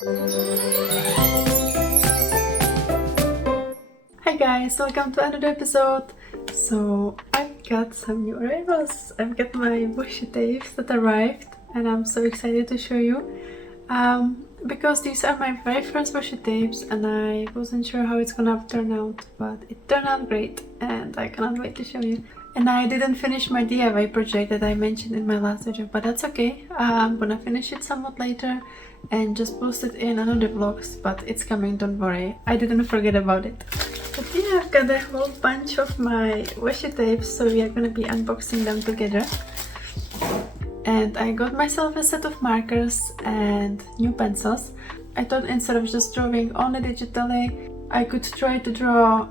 Hi guys, welcome to another episode. So I've got some new arrivals. I've got my washi tapes that arrived and I'm so excited to show you. Because these are my very first washi tapes and I wasn't sure how it's gonna turn out, but it turned out great and I cannot wait to show you. And I didn't finish my DIY project that I mentioned in my last video, but that's okay. I'm gonna finish it somewhat later and just post it in another vlogs, but it's coming, don't worry. I didn't forget about it. But yeah, I've got a whole bunch of my washi tapes, so we are gonna be unboxing them together. And I got myself a set of markers and new pencils. I thought instead of just drawing only digitally, I could try to draw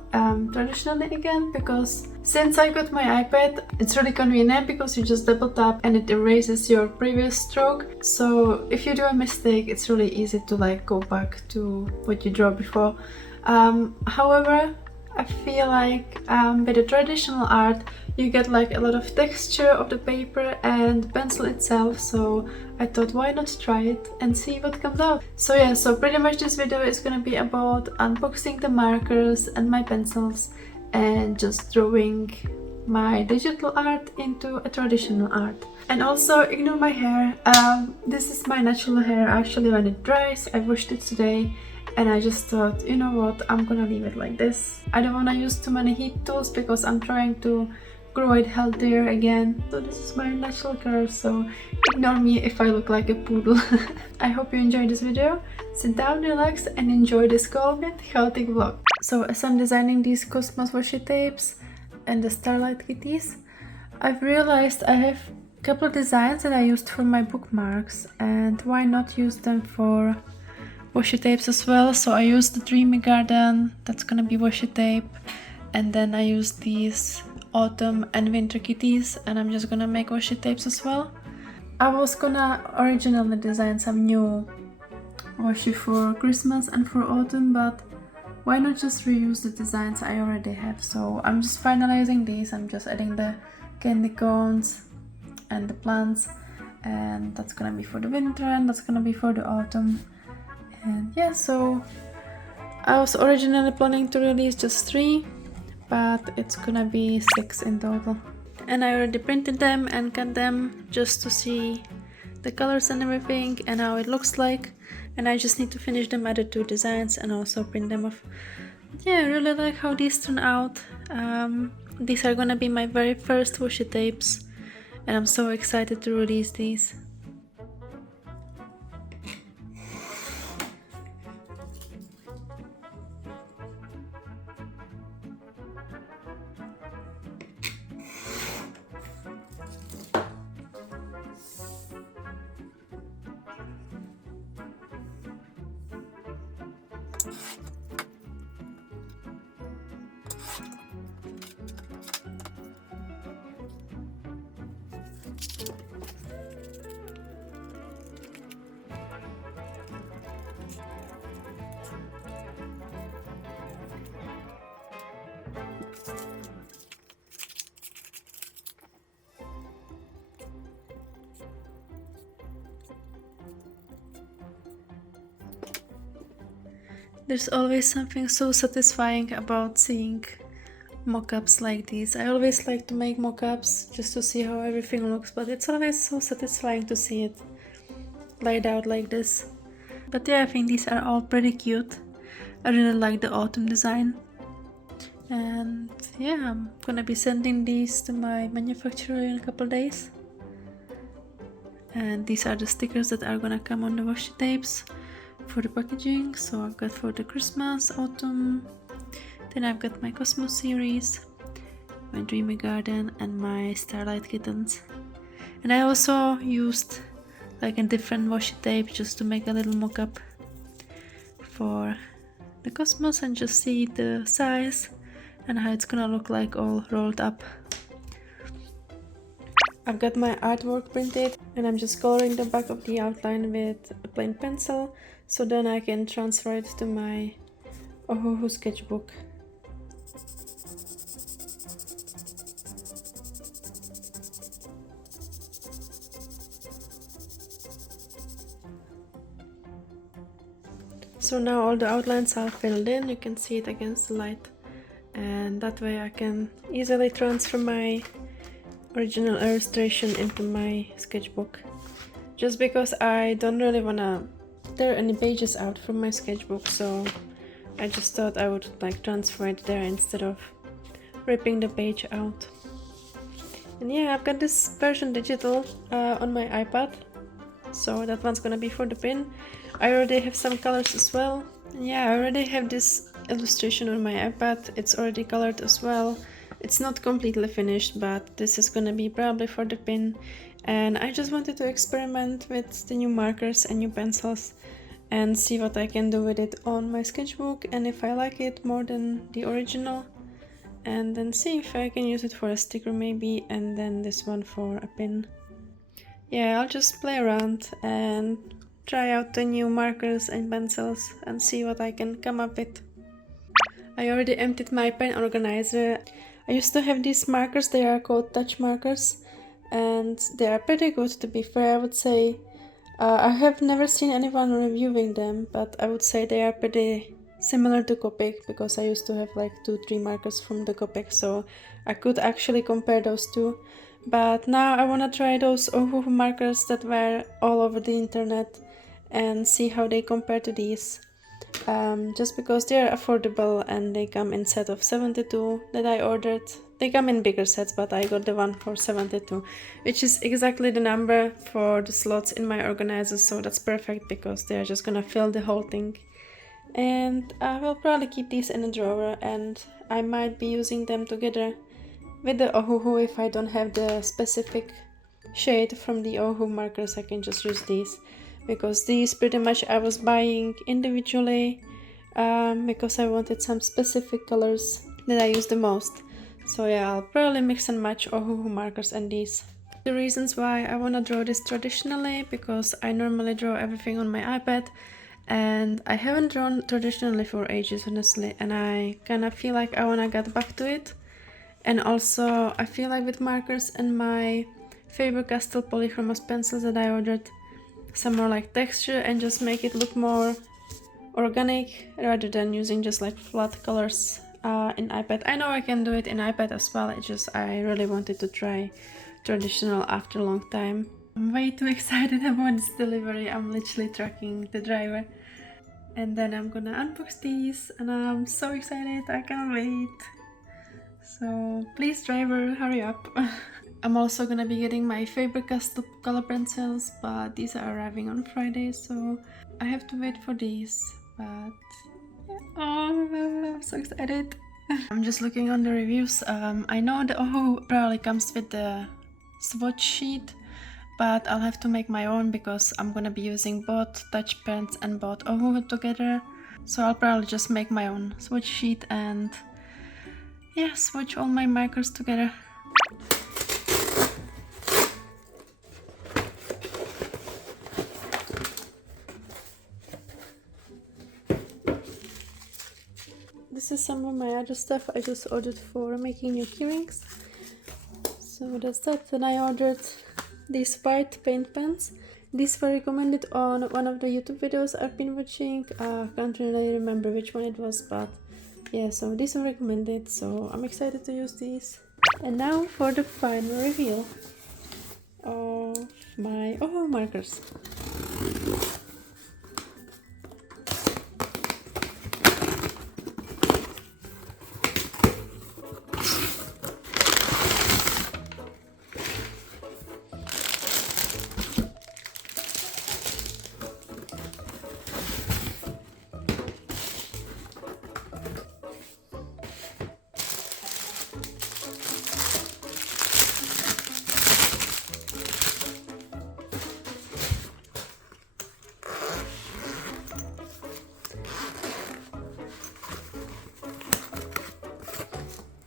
traditionally again, because since I got my iPad, it's really convenient because you just double tap and it erases your previous stroke. So if you do a mistake, it's really easy to like go back to what you drew before. However, I feel like with the traditional art, you get like a lot of texture of the paper and pencil itself, so I thought why not try it and see what comes out. So yeah, so pretty much this video is gonna be about unboxing the markers and my pencils and just drawing my digital art into a traditional art. And also ignore my hair. This is my natural hair actually when it dries. I washed it today. And I just thought, you know what, I'm gonna leave it like this. I don't wanna use too many heat tools because I'm trying to grow it healthier again. So this is my natural curl, so ignore me if I look like a poodle. I hope you enjoyed this video. Sit down, relax and enjoy this golden chaotic vlog. So as I'm designing these Cosmos washi tapes and the Starlight kitties, I've realized I have a couple of designs that I used for my bookmarks, and why not use them for washi tapes as well. So I used the Dreamy Garden, that's gonna be washi tape, and then I used these autumn and winter kitties, and I'm just gonna make washi tapes as well. I was gonna originally design some new washi for Christmas and for autumn, but why not just reuse the designs I already have. So I'm just finalizing these. I'm just adding the candy cones and the plants, and that's gonna be for the winter and that's gonna be for the autumn. And yeah, so I was originally planning to release just 3, but it's gonna be 6 in total. And I already printed them and cut them just to see the colors and everything and how it looks like. And I just need to finish them other 2 designs and also print them off. Yeah, I really like how these turn out. These are gonna be my very first washi tapes and I'm so excited to release these. There's always something so satisfying about seeing mock-ups like these. I always like to make mock-ups just to see how everything looks, but it's always so satisfying to see it laid out like this. But yeah, I think these are all pretty cute. I really like the autumn design. And yeah, I'm gonna be sending these to my manufacturer in a couple days. And these are the stickers that are gonna come on the washi tapes for the packaging. So I've got for the Christmas, autumn, then I've got my Cosmos series, my Dreamy Garden and my Starlight kittens. And I also used like a different washi tape just to make a little mock-up for the Cosmos and just see the size and how it's gonna look like all rolled up. I've got my artwork printed and I'm just coloring the back of the outline with a plain pencil, so then I can transfer it to my OHUHU sketchbook. So now all the outlines are filled in, you can see it against the light, and that way I can easily transfer my original illustration into my sketchbook. Just because I don't really wanna tear any pages out from my sketchbook, so I just thought I would like transfer it there instead of ripping the page out. And yeah, I've got this version digital on my iPad, so that one's gonna be for the pin. I already have some colors as well. And yeah, I already have this illustration on my iPad. It's already colored as well. It's not completely finished, but this is gonna be probably for the pin. And I just wanted to experiment with the new markers and new pencils and see what I can do with it on my sketchbook, and if I like it more than the original, and then see if I can use it for a sticker maybe, and then this one for a pin. Yeah, I'll just play around and try out the new markers and pencils and see what I can come up with. I already emptied my pen organizer. I used to have these markers, they are called touch markers, and they are pretty good, to be fair, I would say. I have never seen anyone reviewing them, but I would say they are pretty similar to Copic, because I used to have like 2-3 markers from the Copic, so I could actually compare those two. But now I wanna try those OHUHU markers that were all over the internet and see how they compare to these. Just because they're affordable and they come in set of 72 that I ordered. They come in bigger sets, but I got the one for 72, which is exactly the number for the slots in my organizer, so that's perfect because they're just gonna fill the whole thing. And I will probably keep these in a drawer, and I might be using them together with the OHUHU. If I don't have the specific shade from the OHUHU markers, I can just use these, because these pretty much I was buying individually because I wanted some specific colors that I use the most. So yeah, I'll probably mix and match OHUHU markers and these. The reasons why I want to draw this traditionally, because I normally draw everything on my iPad, and I haven't drawn traditionally for ages, honestly, and I kind of feel like I want to get back to it. And also I feel like with markers and my Faber-Castell polychromos pencils that I ordered, some more like texture and just make it look more organic rather than using just like flat colors in iPad. I know I can do it in iPad as well, it's just I really wanted to try traditional after a long time. I'm way too excited about this delivery. I'm literally tracking the driver, and then I'm gonna unbox these, and I'm so excited, I can't wait. So please, driver, hurry up. I'm also gonna be getting my Faber-Castell color pencils, but these are arriving on Friday, so I have to wait for these. But oh, I'm so excited. I'm just looking on the reviews. I know the OHUHU probably comes with the swatch sheet, but I'll have to make my own because I'm gonna be using both touch pens and both OHUHU together. So I'll probably just make my own swatch sheet and yeah, swatch all my markers together. This is some of my other stuff I just ordered for making new keyrings. So that's that. Then I ordered these white paint pens. These were recommended on one of the YouTube videos I've been watching. Can't really remember which one it was, but yeah, so these were recommended, so I'm excited to use these. And now for the final reveal of my OHUHU markers.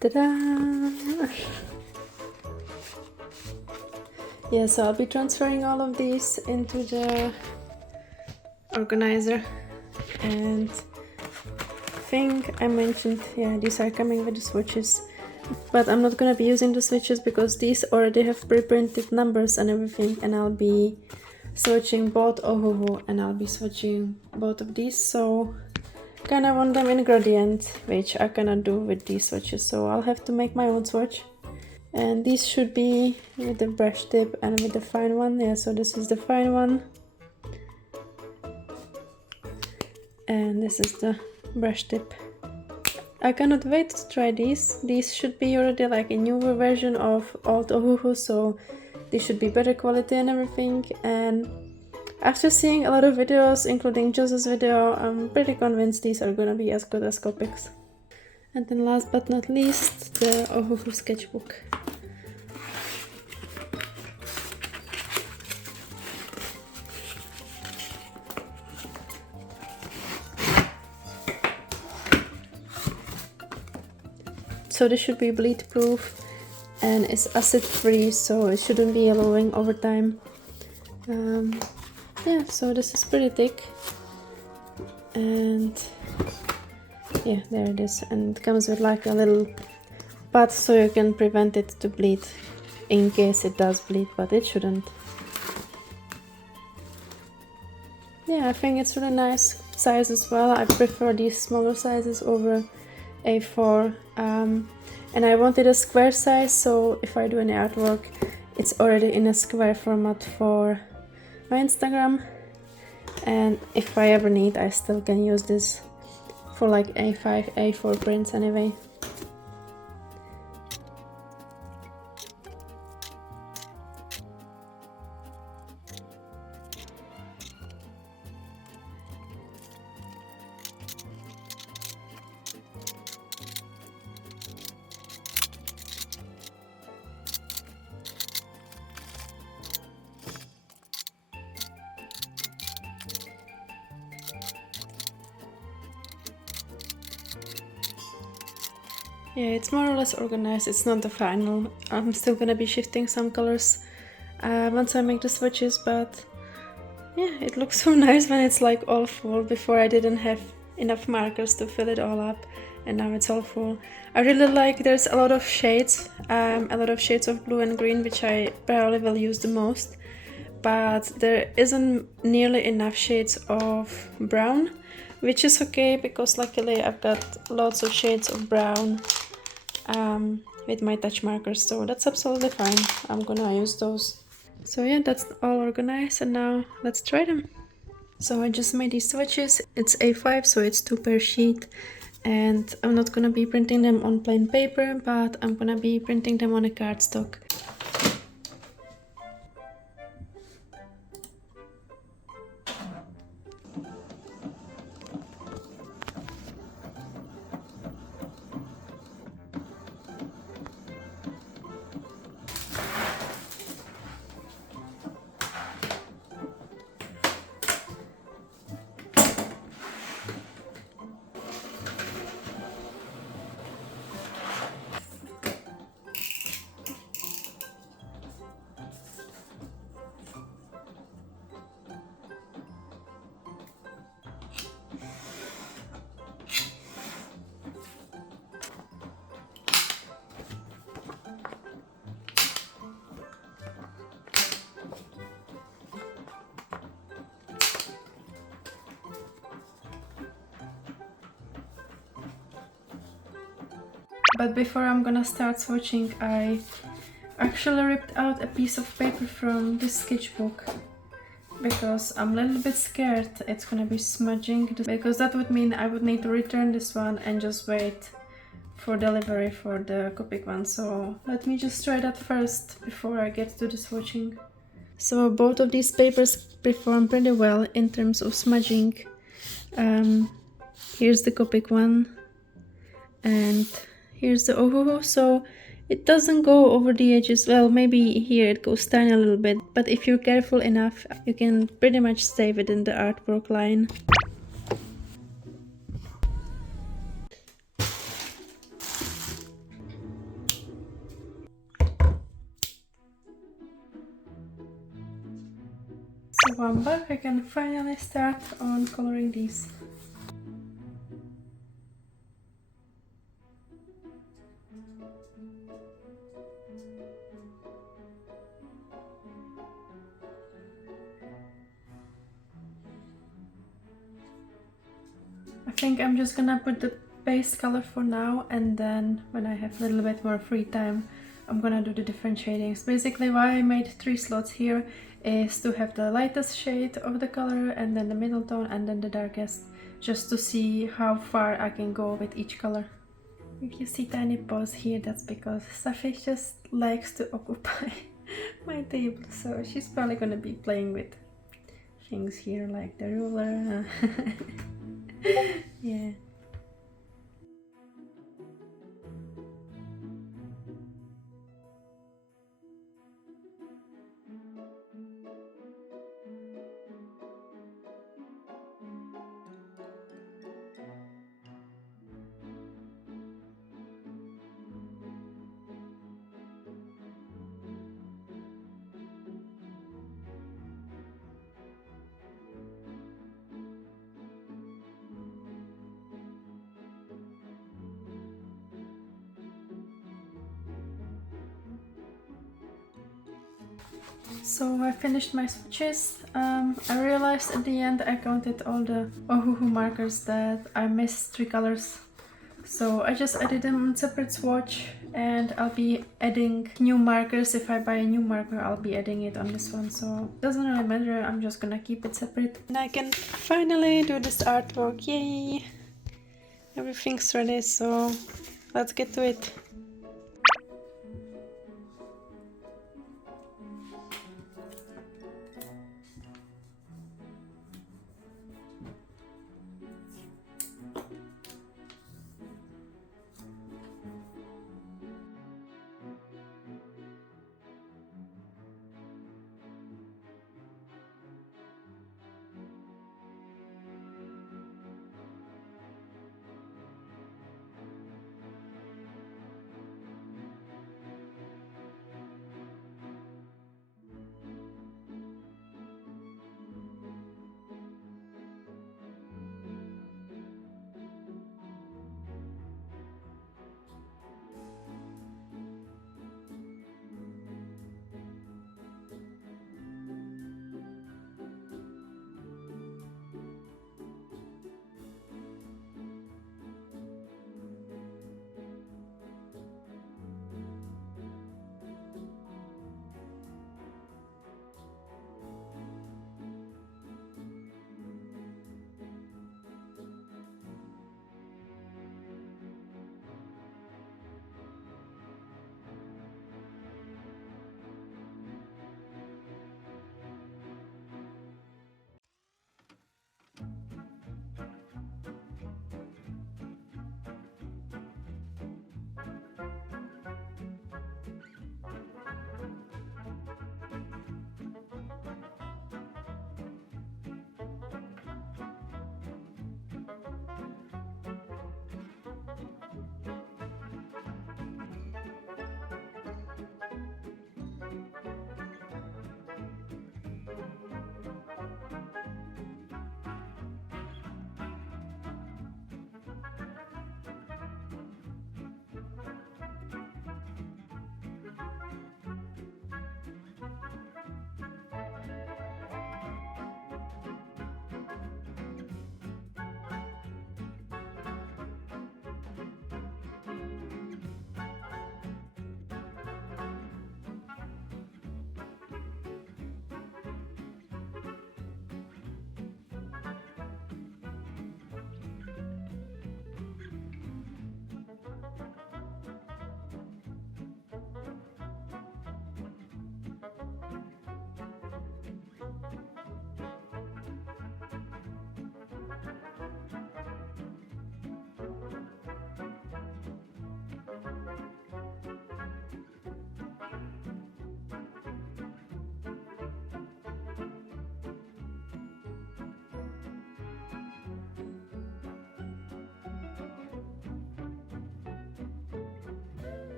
Ta-da! Yeah, so I'll be transferring all of these into the organizer, and I think I mentioned, yeah, these are coming with the swatches, but I'm not gonna be using the swatches because these already have pre-printed numbers and everything, and I'll be swatching both OHUHU and I'll be swatching both of these, so kind of want them in gradient, which I cannot do with these swatches, so I'll have to make my own swatch. And these should be with the brush tip and with the fine one. Yeah, so this is the fine one and this is the brush tip. I cannot wait to try these. These should be already like a newer version of old OHUHU, so they should be better quality and everything. And after seeing a lot of videos, including Jose's video, I'm pretty convinced these are gonna be as good as Copic's. And then last but not least, the OHUHU sketchbook. So this should be bleed proof and it's acid free, so it shouldn't be yellowing over time. Yeah, so this is pretty thick and yeah, there it is, and it comes with like a little pad so you can prevent it to bleed in case it does bleed, but it shouldn't. Yeah, I think it's really nice size as well. I prefer these smaller sizes over A4, and I wanted a square size, so if I do any artwork it's already in a square format for my Instagram, and if I ever need I still can use this for like A5, A4 prints anyway. Yeah, it's more or less organized, it's not the final. I'm still gonna be shifting some colors once I make the swatches, but yeah, it looks so nice when it's like all full. Before I didn't have enough markers to fill it all up, and now it's all full. I really like there's a lot of shades of blue and green, which I probably will use the most, but there isn't nearly enough shades of brown, which is okay because luckily I've got lots of shades of brown with my touch markers, so that's absolutely fine. I'm gonna use those. So yeah, that's all organized, and now let's try them. So I just made these swatches. It's A5, so it's 2 per sheet, and I'm not gonna be printing them on plain paper, but I'm gonna be printing them on a cardstock. But before I'm gonna start swatching, I actually ripped out a piece of paper from this sketchbook because I'm a little bit scared it's gonna be smudging, because that would mean I would need to return this one and just wait for delivery for the Copic one. So let me just try that first before I get to the swatching. So both of these papers perform pretty well in terms of smudging. Here's the Copic one and here's the OHUHU, so it doesn't go over the edges. Well, maybe here it goes tiny a little bit, but if you're careful enough, you can pretty much stay within the artwork line. So I'm back, I can finally start on coloring these. think I'm just gonna put the base color for now, and then when I have a little bit more free time, I'm gonna do the different shadings. Basically why I made 3 slots here is to have the lightest shade of the color, and then the middle tone, and then the darkest, just to see how far I can go with each color. If you see tiny paws here, that's because Saphi just likes to occupy my table, so she's probably gonna be playing with things here like the ruler. Yeah. So I finished my swatches. I realized at the end I counted all the OHUHU markers that I missed 3 colors. So I just added them on separate swatch, and I'll be adding new markers. If I buy a new marker, I'll be adding it on this one, so it doesn't really matter. I'm just gonna keep it separate. And I can finally do this artwork, yay! Everything's ready, so let's get to it.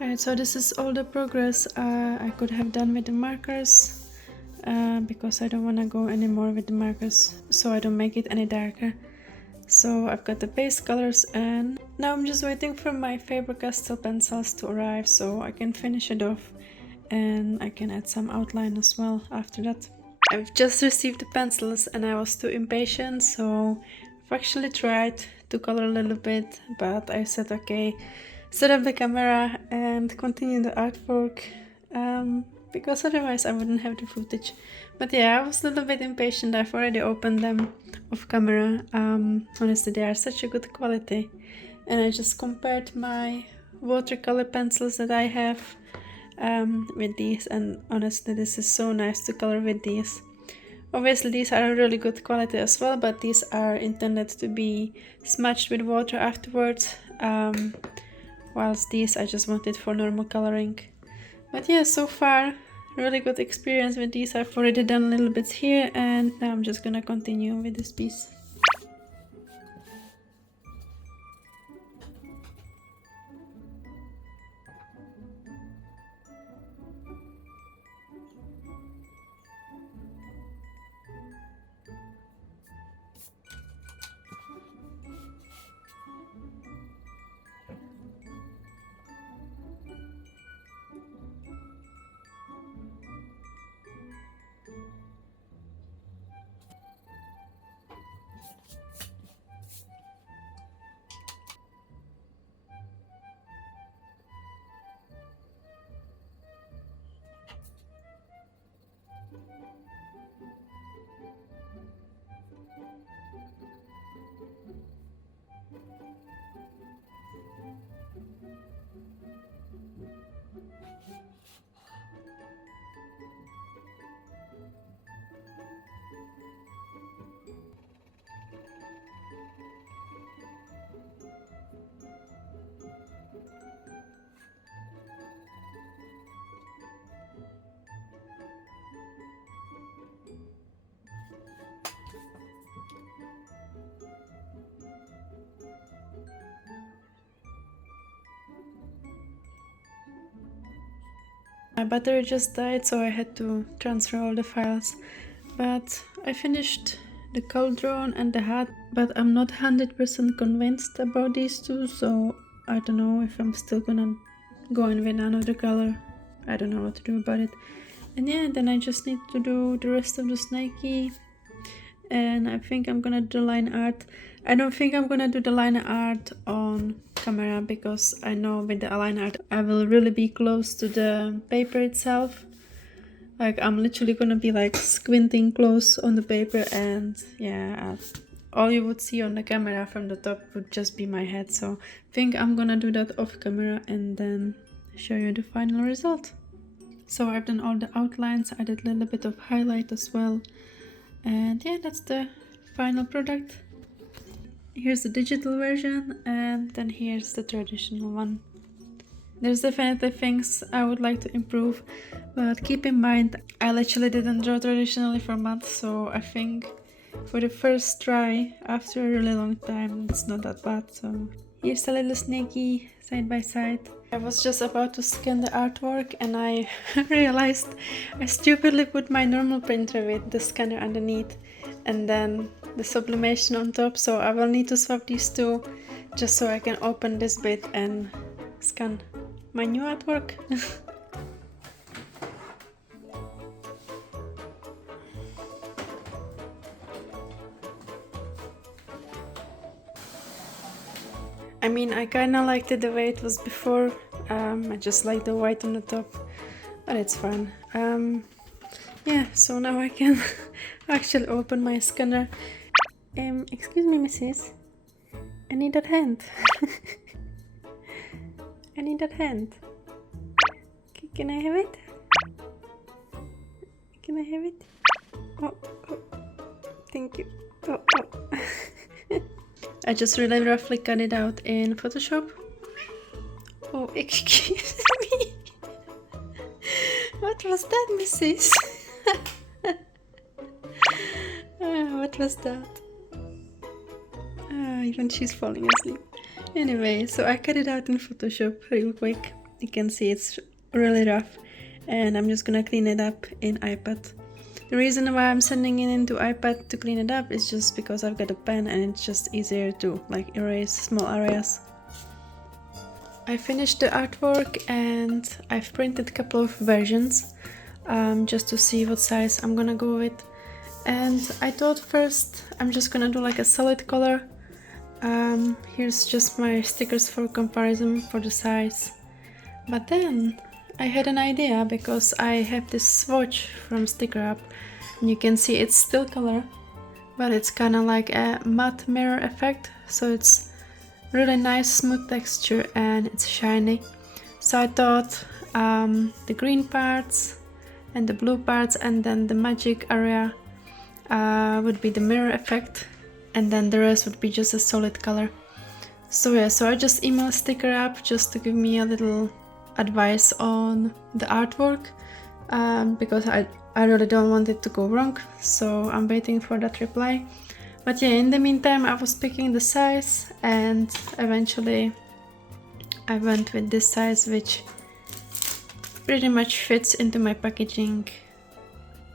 Alright, so this is all the progress I could have done with the markers, because I don't want to go anymore with the markers, so I don't make it any darker. So I've got the base colors, and now I'm just waiting for my Faber-Castell pencils to arrive so I can finish it off, and I can add some outline as well after that. I've just received the pencils and I was too impatient, so I've actually tried to color a little bit, but I said okay, set up the camera and continue the artwork, because otherwise I wouldn't have the footage. But yeah, I was a little bit impatient. I've already opened them off camera. Honestly, they are such a good quality, and I just compared my watercolor pencils that I have with these, and honestly this is so nice to color with these. Obviously these are really good quality as well, but these are intended to be smudged with water afterwards, whilst these I just wanted for normal coloring. But yeah, so far really good experience with these. I've already done a little bit here, and now I'm just gonna continue with this piece. My battery just died, so I had to transfer all the files. But I finished the cauldron and the hat, but I'm not 100% convinced about these two, so I don't know if I'm still gonna go in with another color. I don't know what to do about it. And yeah, then I just need to do the rest of the snaky, and I think I'm gonna do line art. I don't think I'm gonna do the line art on camera, because I know with the line art I will really be close to the paper itself. Like I'm literally gonna be like squinting close on the paper, and yeah, all you would see on the camera from the top would just be my head. So I think I'm gonna do that off camera and then show you the final result. So I've done all the outlines, I did a little bit of highlight as well, and yeah, that's the final product. Here's the digital version, and then here's the traditional one. There's definitely things I would like to improve, but keep in mind I literally didn't draw traditionally for months, so I think for the first try after a really long time it's not that bad. So here's a little snaky side by side. I was just about to scan the artwork and I realized I stupidly put my normal printer with the scanner underneath and then the sublimation on top, so I will need to swap these two just so I can open this bit and scan my new artwork. I mean, I kinda liked it the way it was before. I just like the white on the top, but it's fine. Yeah, so now I can actually open my scanner. Excuse me, missus. I need that hand. I need that hand. Can I have it? Can I have it? Oh, thank you. Oh. I just really roughly cut it out in Photoshop. Oh, excuse me. What was that, missus? What was that? Even she's falling asleep. Anyway, so I cut it out in Photoshop real quick. You can see it's really rough, and I'm just gonna clean it up in iPad. The reason why I'm sending it into iPad to clean it up is just because I've got a pen and it's just easier to like erase small areas. I finished the artwork and I've printed a couple of versions just to see what size I'm gonna go with. And I thought first I'm just gonna do like a solid color. Here's just my stickers for comparison for the size. But then I had an idea because I have this swatch from Sticker Up and you can see it's still color, but it's kind of like a matte mirror effect, so it's really nice smooth texture and it's shiny. So I thought the green parts and the blue parts and then the magic area would be the mirror effect, and then the rest would be just a solid color. So yeah, so I just emailed Sticker Up just to give me a little advice on the artwork because I really don't want it to go wrong, so I'm waiting for that reply. But yeah, in the meantime I was picking the size and eventually I went with this size, which pretty much fits into my packaging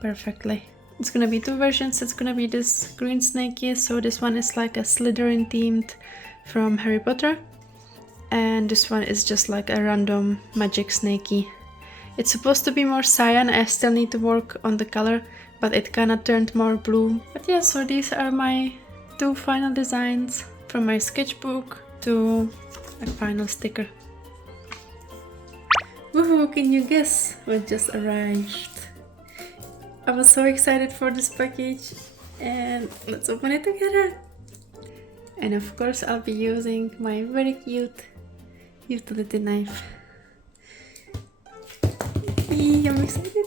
perfectly. It's gonna be two versions. It's gonna be this green snakey, so this one is like a Slytherin themed from Harry Potter, and this one is just like a random magic snakey. It's supposed to be more cyan. I still need to work on the color, but it kinda turned more blue. But yeah, so these are my two final designs from my sketchbook to a final sticker. Woohoo, can you guess what just arrived? I was so excited for this package, and let's open it together. And of course I'll be using my very cute utility knife. Yay, I'm excited.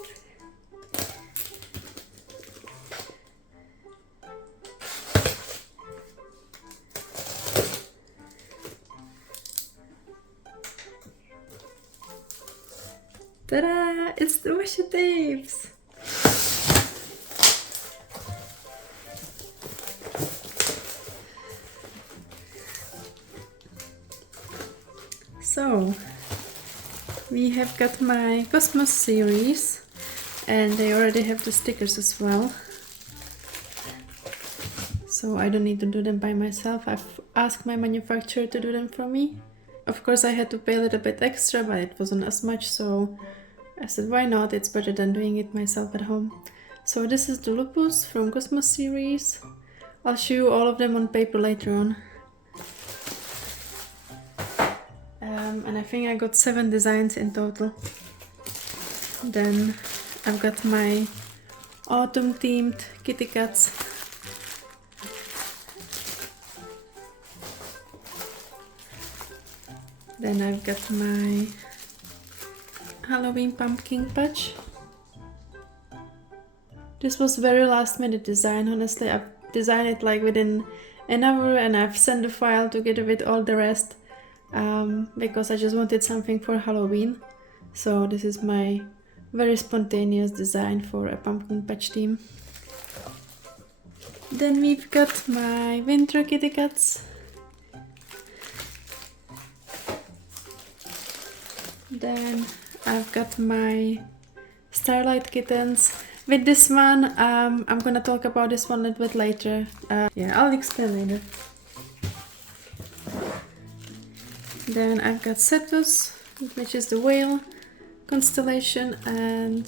Ta-da! It's the washi tapes! So, we have got my Cosmos series, and they already have the stickers as well. So I don't need to do them by myself. I've asked my manufacturer to do them for me. Of course I had to pay a little bit extra, but it wasn't as much, so I said why not, it's better than doing it myself at home. So this is the Lupus from Cosmos series. I'll show you all of them on paper later on. And I think I got 7 designs in total. Then I've got my autumn themed kitty cats. Then I've got my Halloween pumpkin patch. This was very last minute design, honestly. I've designed it like within an hour and I've sent the file together with all the rest because I just wanted something for Halloween. So this is my very spontaneous design for a pumpkin patch theme. Then we've got my winter kitty cats. Then I've got my Starlight kittens. With this one, I'm gonna talk about this one a little bit later. Yeah, I'll explain later. Then I've got Cetus, which is the whale constellation, and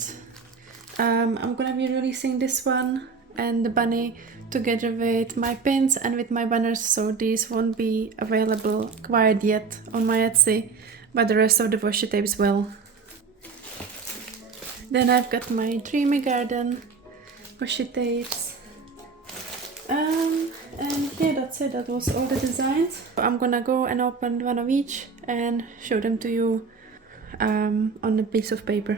I'm gonna be releasing this one and the bunny together with my pins and with my banners, so these won't be available quite yet on my Etsy, but the rest of the washi tapes will. Then I've got my Dreamy Garden washi tapes. And yeah, that's it. That was all the designs. I'm gonna go and open one of each and show them to you on a piece of paper.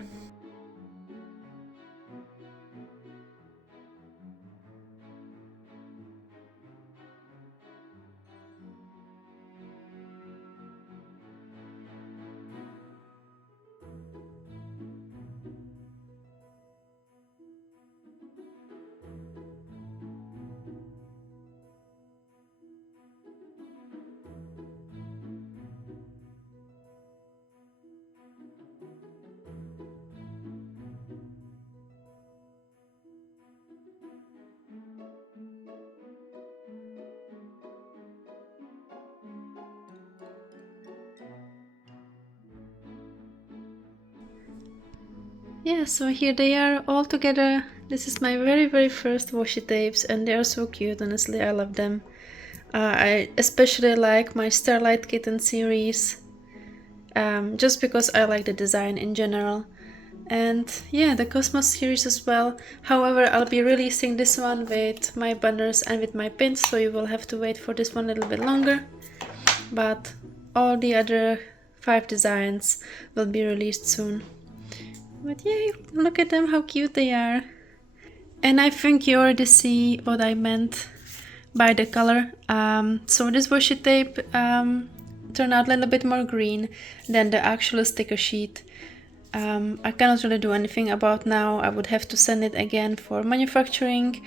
Yeah, so here they are all together. This is my very first washi tapes and they are so cute, honestly, I love them. I especially like my Starlight Kitten series, just because I like the design in general. And yeah, the Cosmos series as well. However, I'll be releasing this one with my banners and with my pins, so you will have to wait for this one a little bit longer. But all the other 5 designs will be released soon. But yeah, look at them, how cute they are. And I think you already see what I meant by the color. So this washi tape turned out a little bit more green than the actual sticker sheet. I cannot really do anything about now. I would have to send it again for manufacturing,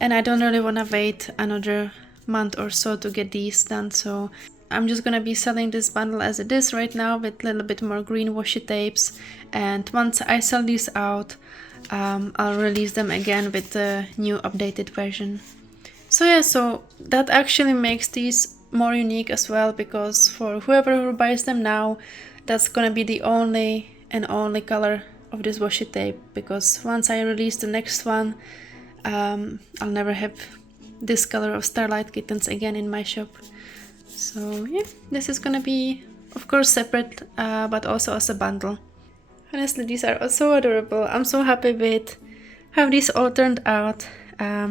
and I don't really want to wait another month or so to get these done, so I'm just gonna be selling this bundle as it is right now with a little bit more green washi tapes, and once I sell these out, I'll release them again with the new updated version. So yeah, so that actually makes these more unique as well, because for whoever who buys them now, that's gonna be the only color of this washi tape, because once I release the next one, I'll never have this color of Starlight Kittens again in my shop. So yeah, this is gonna be of course separate, but also as a bundle. Honestly, these are so adorable. I'm so happy with how these all turned out.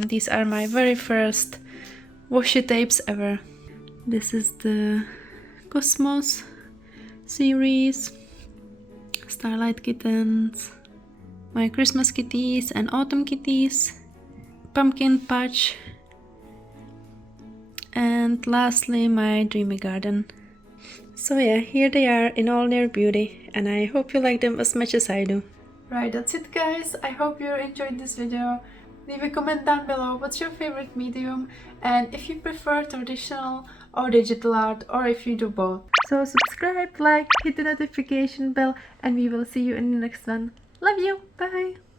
These are my very first washi tapes ever. This is the Cosmos series, Starlight Kittens, my Christmas kitties and autumn kitties, pumpkin patch, and lastly my dreamy garden. So yeah, here they are in all their beauty, and I hope you like them as much as I do. Right, that's it guys. I hope you enjoyed this video. Leave a comment down below what's your favorite medium, and if you prefer traditional or digital art, or if you do both. So subscribe, like, hit the notification bell, and we will see you in the next one. Love you, bye!